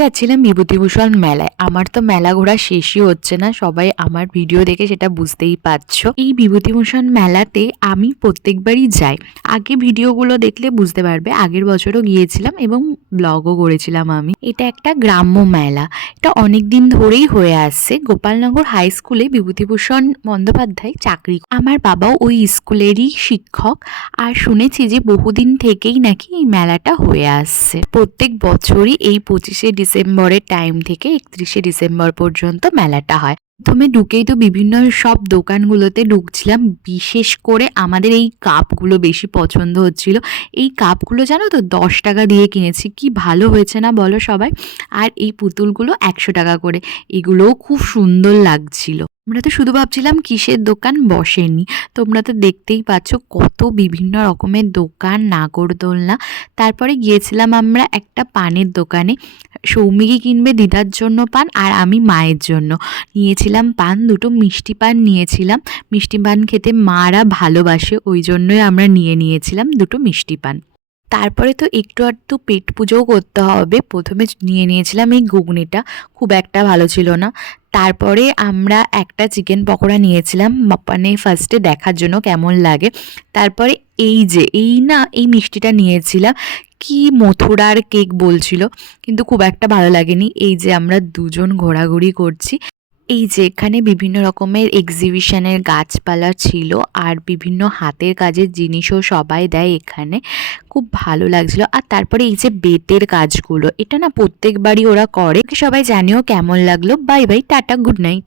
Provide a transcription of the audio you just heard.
যাচ্ছিলাম বিভূতিভূষণ মেলায়। আমার তো মেলা ঘোরা শেষই হচ্ছে না, সবাই আমার ভিডিও দেখে সেটা বুঝতেই পারছো। এই বিভূতিভূষণ মেলাতে আমি প্রত্যেকবারই যাই। আগে ভিডিওগুলো দেখলে বুঝতে পারবে, আগের বছরও গিয়েছিলাম এবং ব্লগও করেছিলাম আমি। এটা একটা গ্রাম্য মেলা, এটা অনেক দিন ধরেই হয়ে আসছে। গোপালনগর হাই স্কুলে বিভূতিভূষণ বন্দ্যোপাধ্যায় চাকরি, আমার বাবাও ওই স্কুলেরই শিক্ষক। আর শুনেছি যে বহুদিন থেকেই নাকি এই মেলাটা হয়ে আসছে। প্রত্যেক বছরই এই 25শে ডিসেম্বরের টাইম থেকে 31শে ডিসেম্বর পর্যন্ত মেলাটা হয়। প্রথমে ঢুকেই তো বিভিন্ন সব দোকানগুলোতে ঢুকছিলাম, বিশেষ করে আমাদের এই কাপগুলো বেশি পছন্দ হচ্ছিল। এই কাপগুলো জানো তো 10 টাকা দিয়ে কিনেছি, কি ভালো হয়েছে না বলো সবাই। আর এই পুতুলগুলো 100 টাকা করে, এগুলোও খুব সুন্দর লাগছিল। আমরা তো শুধু ভাবছিলাম কিসের দোকান বসেনি, তোমরা তো দেখতেই পাচ্ছ কত বিভিন্ন রকমের দোকান, নাগরদোলনা। তারপরে গিয়েছিলাম আমরা একটা পানের দোকানে। সৌমিকি কিনবে দিদার জন্য পান, আর আমি মায়ের জন্য নিয়েছিলাম পান। দুটো মিষ্টি পান নিয়েছিলাম, মিষ্টি পান খেতে মারা ভালোবাসে, ওই জন্যই আমরা নিয়েছিলাম দুটো মিষ্টি পান। তারপরে তো একটু আধটু পেট পুজোও করতে হবে, প্রথমে নিয়েছিলাম এই ঘুগনিটা, খুব একটা ভালো ছিল না। তারপরে আমরা একটা চিকেন পকোড়া নিয়েছিলাম, মানে ফার্স্টে দেখার জন্য কেমন লাগে। তারপরে এই মিষ্টিটা নিয়েছিলাম, কি মথুরার কেক বলছিল, কিন্তু খুব একটা ভালো লাগেনি। এই যে আমরা দুজন ঘোরাঘুরি করছি, এই যে এখানে বিভিন্ন রকমের এক্সিবিশনের গাছপালা ছিল, আর বিভিন্ন হাতের কাজের জিনিসও সবাই দেয় এখানে, খুব ভালো লাগছিল। আর তারপরে এই যে বেতের কাজগুলো, এটা না প্রত্যেকবারই ওরা করে। সবাই জানিও কেমন লাগলো। Bye bye, tata, good night.